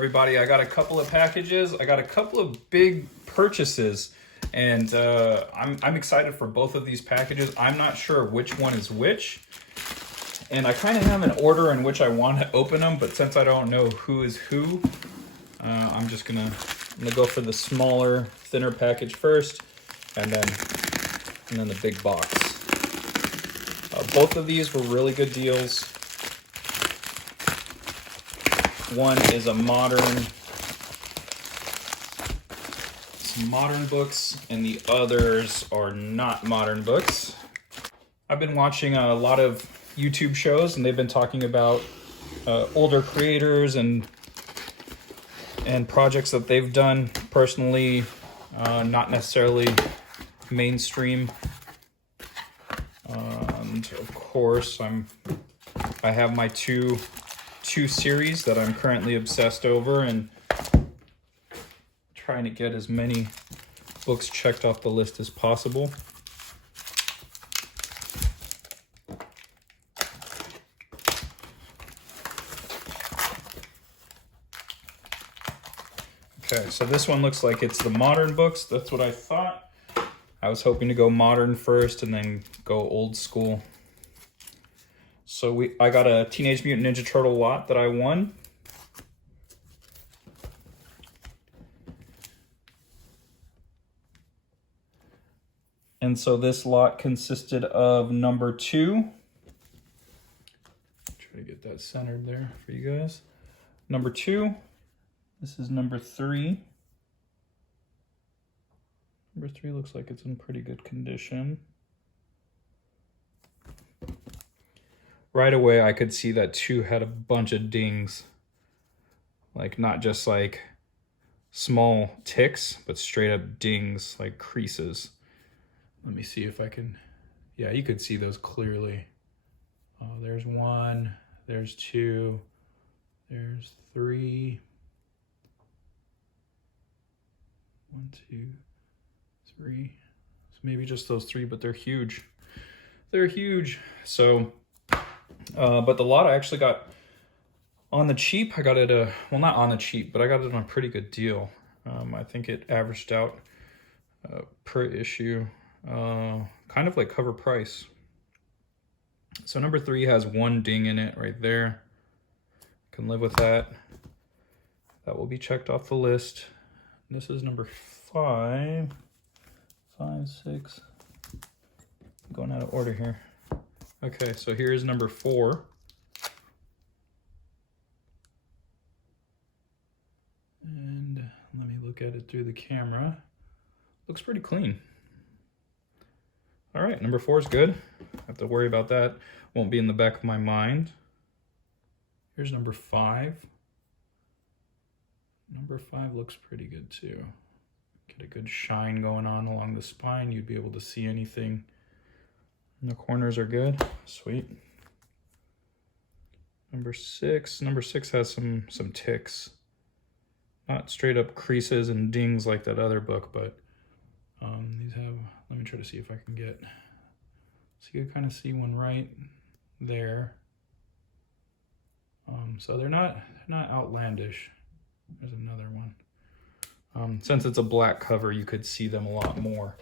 everybody. I got a couple of packages. I got a couple of big purchases, and I'm excited for both of these packages. I'm not sure which one is which, and I kind of have an order in which I want to open them, but since I don't know who is who, I'm gonna go for the smaller, thinner package first, and then the big box. Both of these were really good deals. One is some modern books, and the others are not modern books. I've been watching a lot of YouTube shows, and they've been talking about older creators and projects that they've done. Personally, not necessarily mainstream. And of course, I have my two series that I'm currently obsessed over, and trying to get as many books checked off the list as possible. Okay, so this one looks like it's the modern books. That's what I thought. I was hoping to go modern first and then go old school. So I got a Teenage Mutant Ninja Turtle lot that I won. And so this lot consisted of number 2. Try to get that centered there for you guys. Number 2. This is number 3. Number 3 looks like it's in pretty good condition. Right away, I could see that 2 had a bunch of dings. Like, not just like small ticks, but straight up dings, like creases. Let me see if I can, yeah, you could see those clearly. Oh, there's 1, there's 2, there's 3. 1, 2, 3. So maybe just those 3, but they're huge. They're huge. So, but the lot I actually got on the cheap. I got it well, not on the cheap, but I got it on a pretty good deal. I think it averaged out per issue, kind of like cover price. So number 3 has 1 ding in it right there. Can live with that. That will be checked off the list. This is number 5, 6. I'm going out of order here. Okay, so here's number 4. And let me look at it through the camera. Looks pretty clean. All right, number 4 is good. I have to worry about that. Won't be in the back of my mind. Here's number 5. Number 5 looks pretty good too. Get a good shine going on along the spine. You'd be able to see anything. And the corners are good. Sweet. Number 6. Number 6 has some ticks. Not straight up creases and dings like that other book, but these have, let me try to see if I can get, so you can kind of see one right there. So they're not outlandish. There's another one. Since it's a black cover, you could see them a lot more,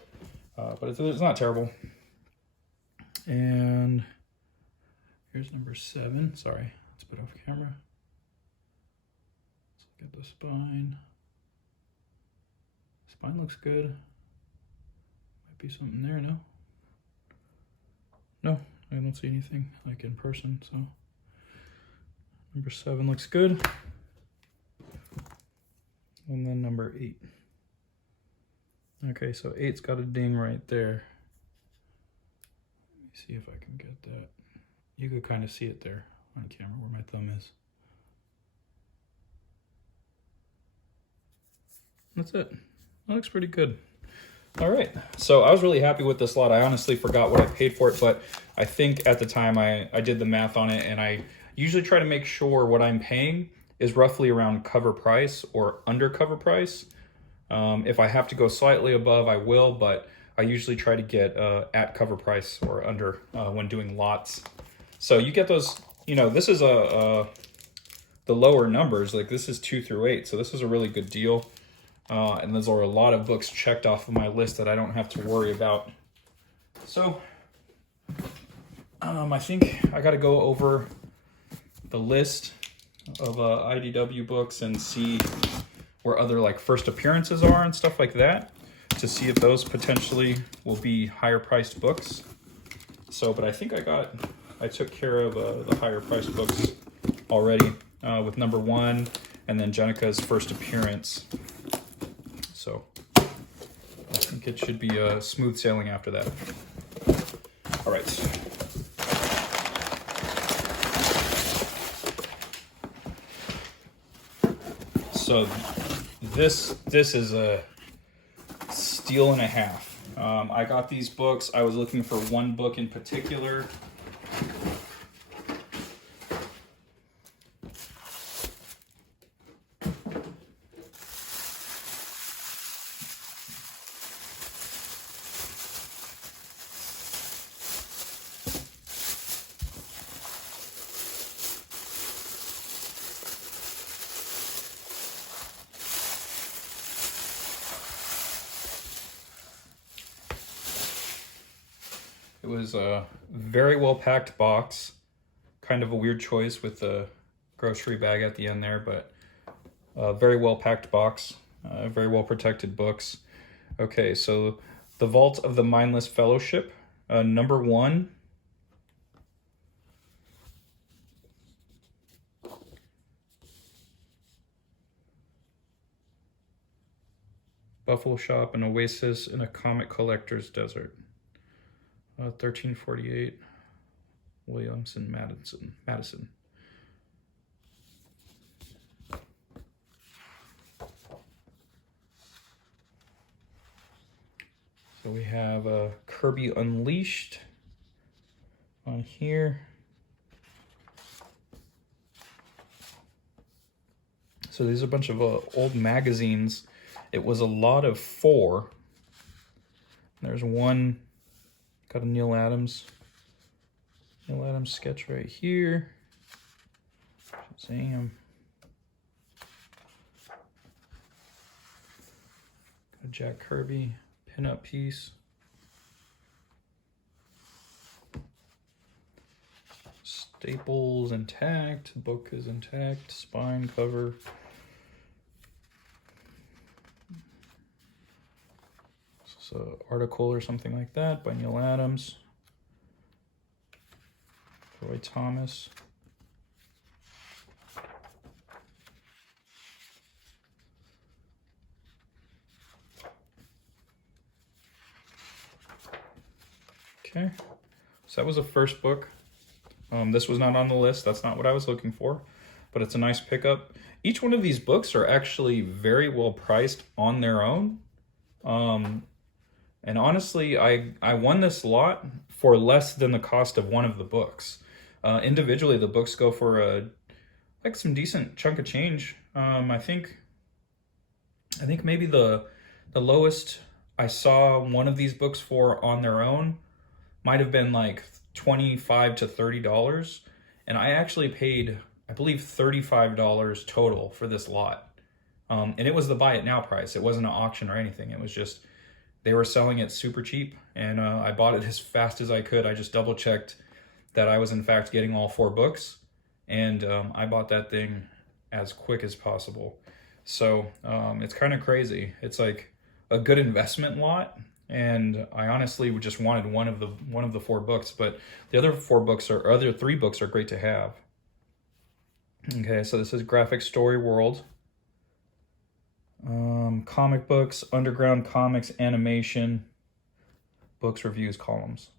but it's not terrible. And here's number 7. Sorry, let's put it off camera. Let's look at the spine. Spine looks good. Might be something there, no? No, I don't see anything like in person, so. Number 7 looks good. And then number 8. Okay, so 8's got a ding right there. Let me see if I can get that. You could kind of see it there on camera where my thumb is. That's it. That looks pretty good. All right, so I was really happy with this lot. I honestly forgot what I paid for it, but I think at the time I did the math on it, and I usually try to make sure what I'm paying is roughly around cover price or under cover price. If I have to go slightly above, I will, but I usually try to get at cover price or under when doing lots. So you get those, you know, this is the the lower numbers. Like this is 2 through 8, so this is a really good deal. And those are a lot of books checked off of my list that I don't have to worry about. So I think I got to go over the list of IDW books and see where other like first appearances are and stuff like that, to see if those potentially will be higher priced books. So, but I think I took care of the higher priced books already with number 1 and then Jenica's first appearance. So I think it should be smooth sailing after that. All right. So this is a steal and a half. I got these books. I was looking for one book in particular. It was a very well packed box. Kind of a weird choice with the grocery bag at the end there, but a very well packed box, very well protected books. Okay, so The Vault of the Mindless Fellowship, number 1. Buffalo Shop, an oasis in a comic collector's desert. 1348, Williamson, Madison. So we have Kirby Unleashed on here. So these are a bunch of old magazines. It was a lot of 4. There's one. Got a Neal Adams sketch right here. Shazam. Got a Jack Kirby pinup piece. Staples intact. Book is intact. Spine cover. Article or something like that by Neal Adams. Roy Thomas. Okay, so that was the first book. This was not on the list. That's not what I was looking for, but it's a nice pickup. Each one of these books are actually very well priced on their own. And honestly, I won this lot for less than the cost of one of the books. Individually, the books go for like some decent chunk of change. I think maybe the lowest I saw one of these books for on their own might have been like $25 to $30, and I actually paid, I believe, $35 total for this lot. And it was the buy it now price. It wasn't an auction or anything. It was just, they were selling it super cheap, and I bought it as fast as I could. I just double checked that I was in fact getting all 4 books, and I bought that thing as quick as possible. So it's kind of crazy. It's like a good investment lot, and I honestly just wanted one of the 4 books, but the other 3 books are great to have. Okay, so this is Graphic Story World. Comic books, underground comics, animation, books, reviews, columns.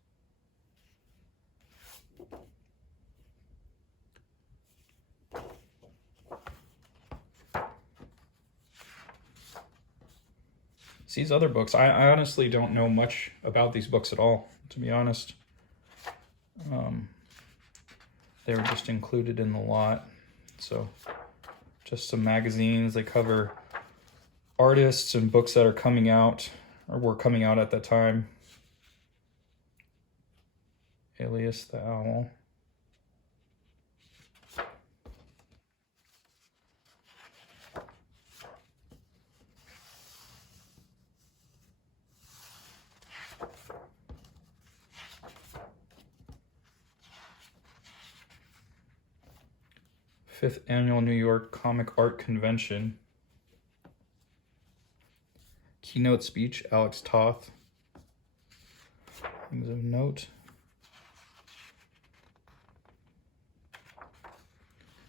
So these other books, I honestly don't know much about these books at all, to be honest. They were just included in the lot. So just some magazines. They cover artists and books that are coming out or were coming out at that time. Alias the Owl. 5th Annual New York Comic Art Convention. Keynote speech, Alex Toth. Things of note.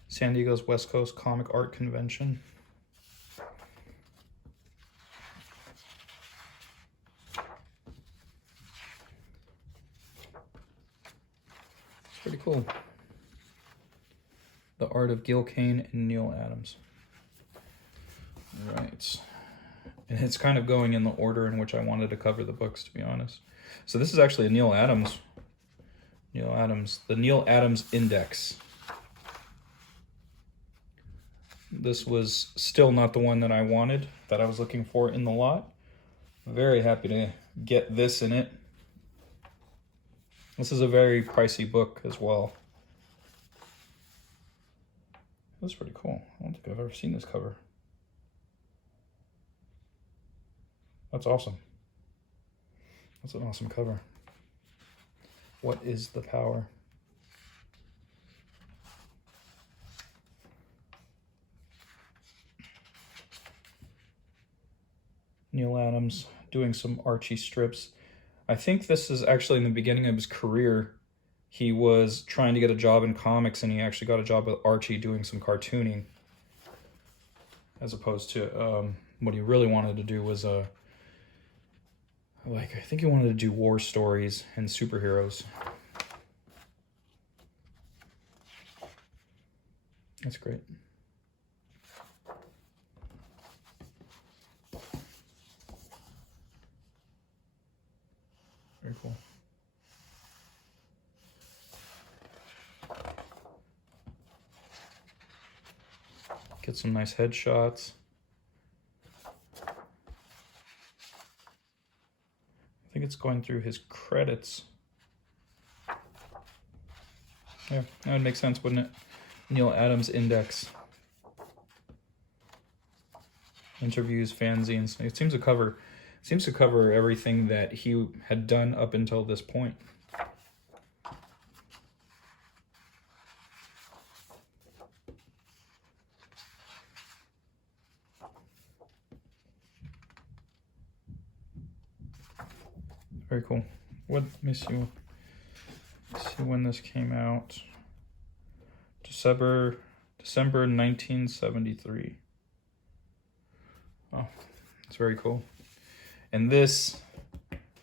San Diego's West Coast Comic Art Convention. It's pretty cool. The Art of Gil Kane and Neal Adams. All right. And it's kind of going in the order in which I wanted to cover the books, to be honest. So this is actually a Neal Adams. The Neal Adams Index. This was still not the one that I wanted, that I was looking for in the lot. Very happy to get this in it. This is a very pricey book as well. That's pretty cool. I don't think I've ever seen this cover. That's awesome. That's an awesome cover. What is the power? Neal Adams doing some Archie strips. I think this is actually in the beginning of his career. He was trying to get a job in comics, and he actually got a job with Archie doing some cartooning, as opposed to what he really wanted to do was I think he wanted to do war stories and superheroes. That's great. Very cool. Get some nice headshots. I think it's going through his credits. Yeah, that would make sense, wouldn't it? Neal Adams Index. Interviews, fanzines. It seems to cover everything that he had done up until this point. Very cool. Let me see when this came out. December 1973. Oh, it's very cool. And this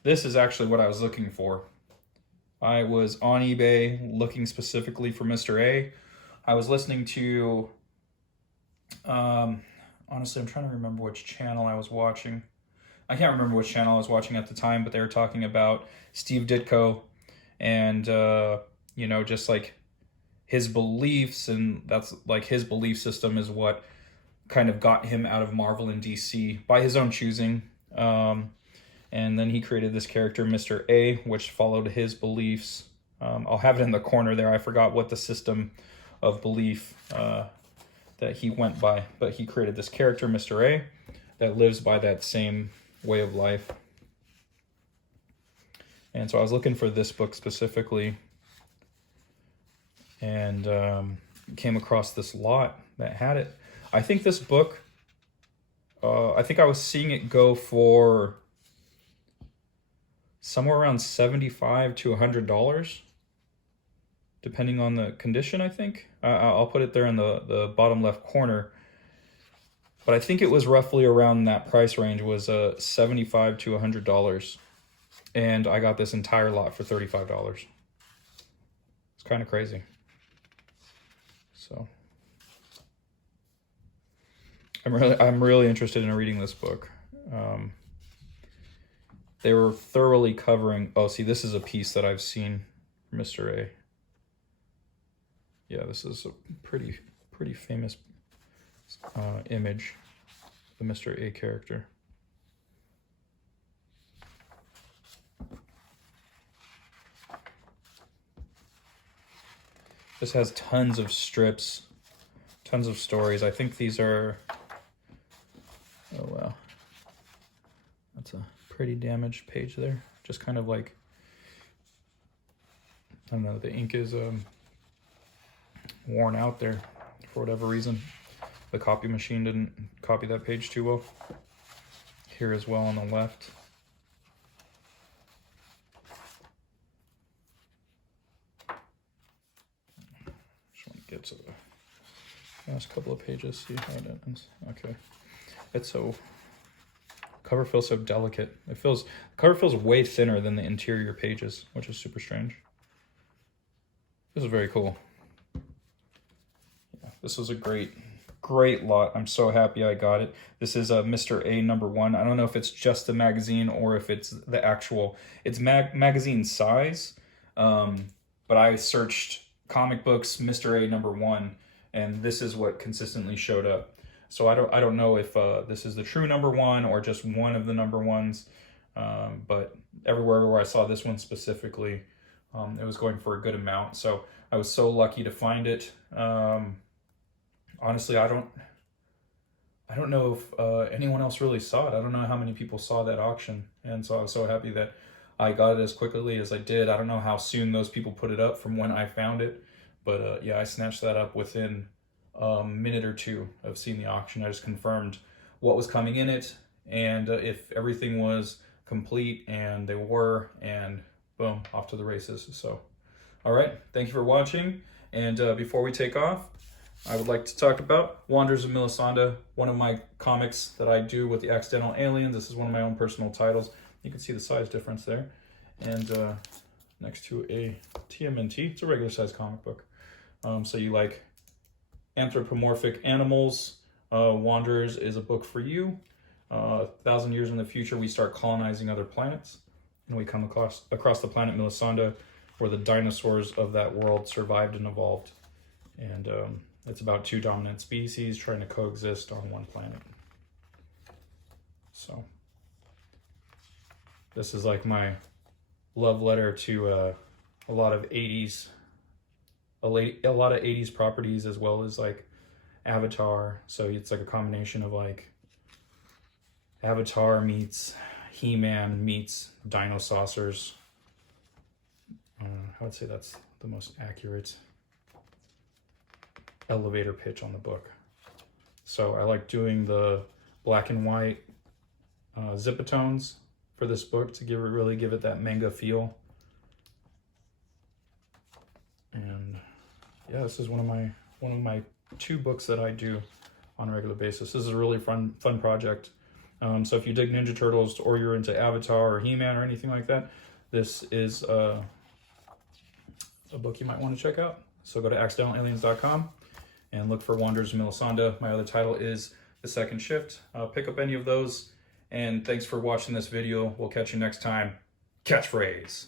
is actually what I was looking for. I was on eBay looking specifically for Mr. A. I was listening to, honestly, I'm trying to remember which channel I was watching. I can't remember which channel I was watching at the time, but they were talking about Steve Ditko and, you know, just like his beliefs, and that's like his belief system is what kind of got him out of Marvel and DC by his own choosing. And then he created this character, Mr. A, which followed his beliefs. I'll have it in the corner there. I forgot what the system of belief that he went by, but he created this character, Mr. A, that lives by that same way of life. And so I was looking for this book specifically, and came across this lot that had it. I think this book, I think I was seeing it go for somewhere around $75 to $100, depending on the condition, I think. I'll put it there in the bottom left corner. But I think it was roughly around that price range, was $75 to $100. And I got this entire lot for $35. It's kind of crazy. So I'm really interested in reading this book. They were thoroughly covering. Oh, see, this is a piece that I've seen, Mr. A. Yeah, this is a pretty famous image, the Mr. A character. This has tons of strips, tons of stories. I think these are, oh wow, that's a pretty damaged page there. Just kind of like, I don't know, the ink is worn out there for whatever reason. The copy machine didn't copy that page too well. Here as well on the left. Just want to get to the last couple of pages, see how it ends. Okay. It's so, cover feels so delicate. The cover feels way thinner than the interior pages, which is super strange. This is very cool. Yeah, this was a great lot. I'm so happy I got it. This is a Mr. A #1. I don't know if it's just the magazine or if it's the actual, it's magazine size. But I searched comic books Mr. A #1, and this is what consistently showed up. So I don't know if this is the true #1 or just one of the #1s. But everywhere where I saw this one specifically, it was going for a good amount. So I was so lucky to find it. Honestly, I don't know if anyone else really saw it. I don't know how many people saw that auction. And so I was so happy that I got it as quickly as I did. I don't know how soon those people put it up from when I found it. But yeah, I snatched that up within a minute or two of seeing the auction. I just confirmed what was coming in it and if everything was complete, and they were, and boom, off to the races. So, all right, thank you for watching. And before we take off, I would like to talk about Wanderers of Melisanda, one of my comics that I do with the Accidental Aliens. This is one of my own personal titles. You can see the size difference there. And next to a TMNT, it's a regular size comic book. So you like anthropomorphic animals, Wanderers is a book for you. 1,000 years in the future, we start colonizing other planets, and we come across the planet Melisanda, where the dinosaurs of that world survived and evolved. And it's about two dominant species trying to coexist on one planet. So this is like my love letter to a lot of 80s properties, as well as like Avatar. So it's like a combination of like Avatar meets He-Man meets Dinosausers. I would say that's the most accurate elevator pitch on the book. So I like doing the black and white zipatones for this book to really give it that manga feel. And yeah, this is one of my 2 books that I do on a regular basis. This is a really fun project. So if you dig Ninja Turtles, or you're into Avatar or He-Man or anything like that, this is a book you might want to check out. So go to accidentalaliens.com and look for Wanderers of Melisanda. My other title is The Second Shift. Pick up any of those, and thanks for watching this video. We'll catch you next time. Catchphrase.